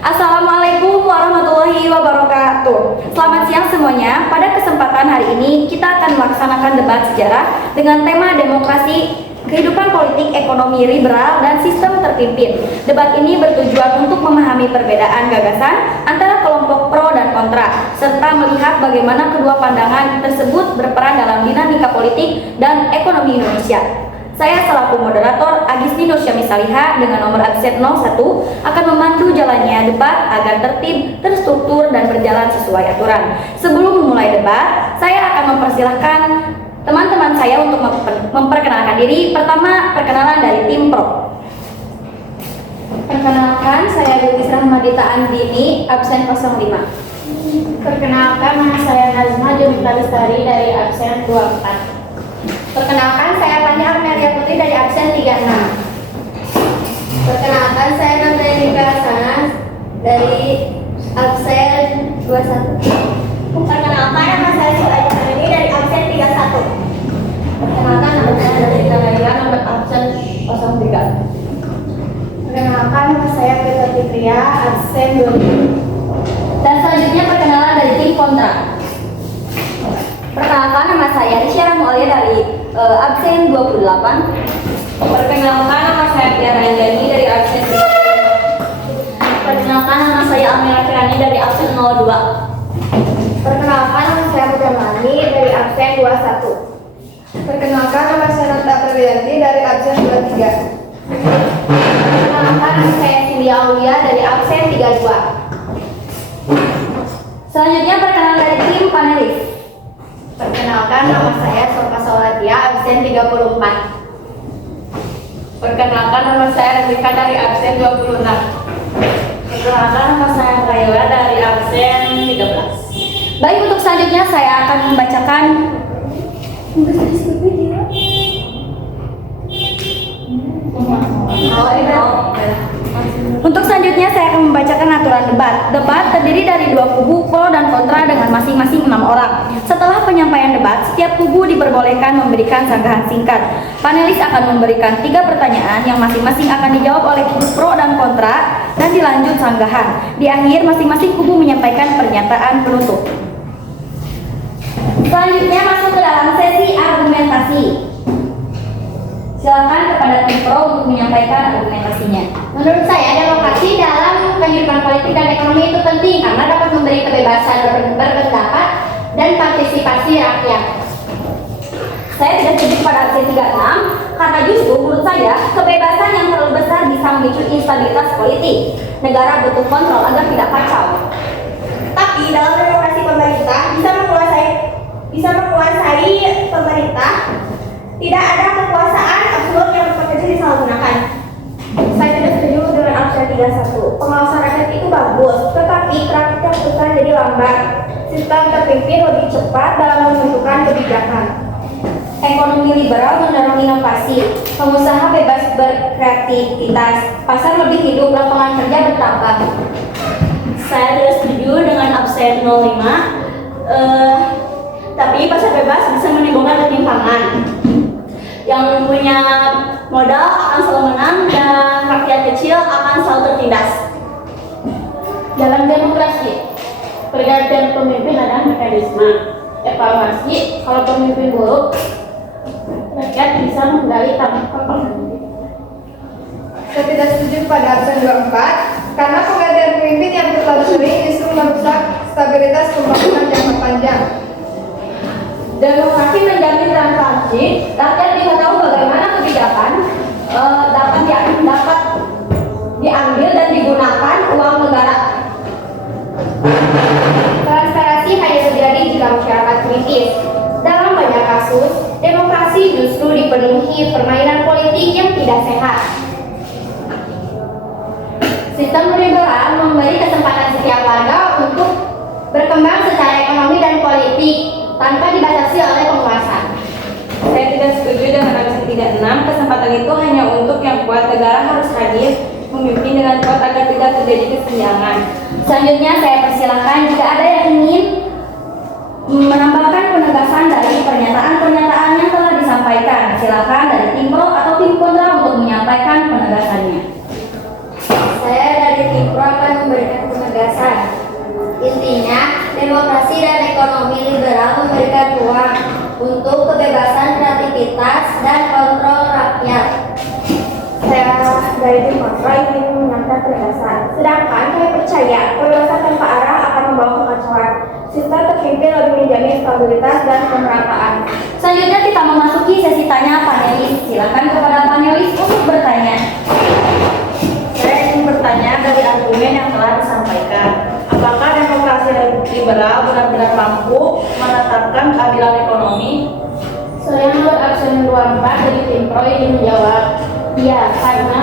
Assalamualaikum warahmatullahi wabarakatuh. Selamat siang semuanya. Pada kesempatan hari ini kita akan melaksanakan debat sejarah dengan tema demokrasi, kehidupan politik, ekonomi liberal, dan sistem terpimpin. Debat ini bertujuan untuk memahami perbedaan gagasan antara kelompok pro dan kontra, serta melihat bagaimana kedua pandangan tersebut berperan dalam dinamika politik dan ekonomi Indonesia. Saya selaku moderator Agisni Nursyami Saliha dengan nomor absen 01 akan memandu jalannya debat agar tertib, terstruktur, dan berjalan sesuai aturan. Sebelum memulai debat, saya akan mempersilahkan teman-teman saya untuk memperkenalkan diri. Pertama, perkenalan dari tim pro. Perkenalkan, saya Dewi Rahmadita Andini, absen 05. Perkenalkan, nama saya Nazma Jumita Lestari dari absen 24. Perkenalkan, saya Tania Amelia Putri dari absen 36. Perkenalkan, saya Nandrika Hasana dari absen 21. Perkenalkan, nama saya Su'aida Ini dari absen 31. Perkenalkan, nama saya Nandrika Hasana nomor absen 03. Perkenalkan, nama saya Petra Fitria, absen 20. Dan selanjutnya perkenalan dari tim kontra. Perkenalkan, nama saya Risya Mualia dari absen 28. Perkenalkan, nama saya Tiara Anjani dari absen 35. Perkenalkan, nama saya Amira Kirani dari absen 02. Perkenalkan, nama saya Putri Mani dari absen 21. Perkenalkan, nama saya Nata Ferdianti dari absen 23. Perkenalkan, nama saya Cindy Aulia dari absen 32. Selanjutnya perkenalan dari tim panelis. Perkenalkan, nama saya Sofa Sauladia, absen 34. Perkenalkan, nama saya Rika dari absen 26. Perkenalkan, nama saya Raila dari absen 13. Baik, untuk selanjutnya saya akan membacakan aturan debat. Debat terdiri dari dua kubu pro dan kontra dengan masing-masing 6 orang. Setelah penyampaian debat, setiap kubu diperbolehkan memberikan sanggahan singkat. Panelis akan memberikan 3 pertanyaan yang masing-masing akan dijawab oleh kubu pro dan kontra dan dilanjut sanggahan. Di akhir, masing-masing kubu menyampaikan pernyataan penutup. Selanjutnya masuk ke dalam sesi argumentasi. Silakan kepada tim pro untuk menyampaikan argumentasinya. Menurut saya, demokrasi dalam kehidupan politik dan ekonomi itu penting karena dapat memberi kebebasan berpendapat dan partisipasi rakyat. Saya tidak setuju pada absen 36 karena justru menurut saya kebebasan yang terlalu besar bisa memicu instabilitas politik. Negara butuh kontrol agar tidak kacau. Tapi dalam demokrasi pemerintah bisa menguasai pemerintah. Tidak ada kekuasaan absolut yang berpotensi disalahgunakan. Saya tidak setuju dengan absen 31. Pengawasan rakyat itu bagus, tetapi praktek susah jadi lambat. Sistem terpimpin lebih cepat dalam menentukan kebijakan. Ekonomi liberal mendorong inovasi, pengusaha bebas berkreativitas, pasar lebih hidup, lapangan kerja bertambah. Saya tidak setuju dengan absen 05. Tapi pasar bebas bisa menimbulkan ketimpangan. Yang punya modal akan selalu menang dan rakyat kecil akan selalu tertindas. Dalam demokrasi, pergantian pemimpin adalah mekanisme evaluasi. Kalau pemimpin buruk, rakyat bisa menggali tanpa pengganti. Saya tidak setuju pada absen 24 karena penggantian pemimpin yang terlalu sering justru merusak stabilitas pembangunan jangka panjang. Demokrasi menjamin transparansi, rakyat bisa tahu bagaimana kebijakan dapat diambil dan digunakan uang negara. Transparansi hanya terjadi jika masyarakat kritis. Dalam banyak kasus, demokrasi justru dipenuhi permainan politik yang tidak sehat. Sistem liberal memberi kesempatan setiap warga untuk berkembang secara ekonomi dan politik tanpa dibatasi oleh penguasa. Saya tidak setuju dengan absen 36. Kesempatan itu hanya untuk yang kuat. Negara harus hadir memimpin dengan kuat agar tidak terjadi kesenjangan. Selanjutnya saya persilahkan jika ada yang ingin menambahkan penegasan dari pernyataan-pernyataan yang telah disampaikan. Silakan dari tim pro atau tim kontra untuk menyampaikan penegasannya. Saya dari tim pro akan memberikan kebebasan. Sedangkan saya percaya kebebasan tanpa arah akan membawa kekacauan. Sistem terpimpin lebih menjamin stabilitas dan pemerataan. Selanjutnya kita memasuki sesi tanya panelis. Silakan kepada panelis untuk bertanya. Saya ingin bertanya dari argumen yang telah disampaikan. Apakah demokrasi liberal benar-benar mampu menetapkan keadilan ekonomi? Saya nomor absen 24 dari tim Pro ingin menjawab, iya, karena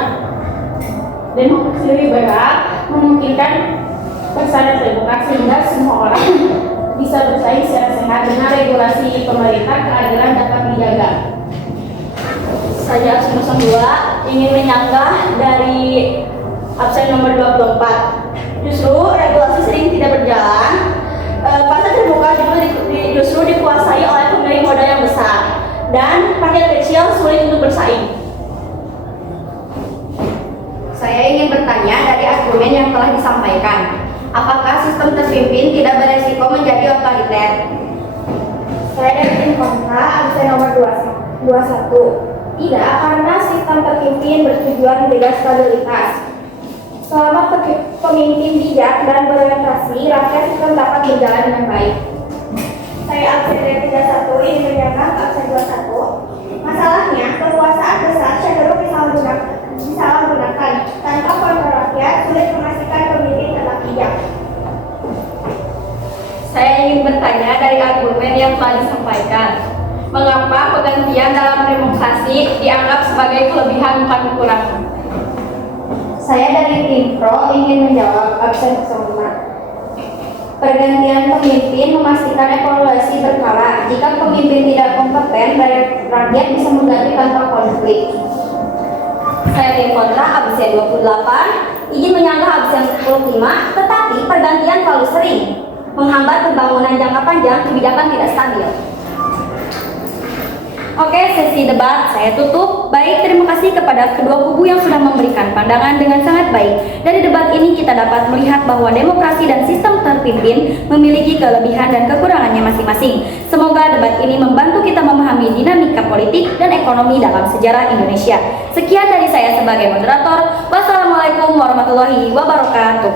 demokrasi liberal memungkinkan pasar terbuka sehingga semua orang bisa bersaing secara sehat dengan regulasi pemerintah, keadilan dapat dijaga. Saya absen 02 ingin menyanggah dari absen nomor 24. Justru regulasi sering tidak berjalan. Pasar terbuka justru dikuasai oleh pemilik modal yang besar dan rakyat kecil sulit untuk bersaing. Saya ingin bertanya dari argumen yang telah disampaikan. Apakah sistem terpimpin tidak beresiko menjadi otoriter? Saya dari tim kontra absen nomor 21. Tidak, karena sistem terpimpin bertujuan menjaga stabilitas. Selama pemimpin bijak dan berorientasi, rakyat sistem dapat berjalan dengan baik. Saya absen dari 31 ini menjaga absen 21. Masalahnya, kekuasaan besar cenderung disalahgunakan. Tanpa kontrol rakyat, sulit memastikan pemimpin tetap bijak. Saya ingin bertanya dari argumen yang telah disampaikan. Mengapa pergantian dalam demokrasi dianggap sebagai kelebihan bukan kekurangan? Saya dari tim Pro ingin menjawab absen 05. Pergantian pemimpin memastikan evaluasi berkala. Jika pemimpin tidak kompeten, rakyat bisa mengganti tanpa konflik. Saya tim kontra absen 28, izin menyanggah absen 25, tetapi pergantian terlalu sering menghambat pembangunan jangka panjang, kebijakan tidak stabil. Oke, sesi debat saya tutup. Baik, terima kasih kepada kedua kubu yang sudah memberikan pandangan dengan sangat baik. Dari debat ini kita dapat melihat bahwa demokrasi dan sistem terpimpin memiliki kelebihan dan kekurangannya masing-masing. Semoga debat ini membantu kita memahami dinamika politik dan ekonomi dalam sejarah Indonesia. Sekian dari saya sebagai moderator. Wassalamualaikum warahmatullahi wabarakatuh.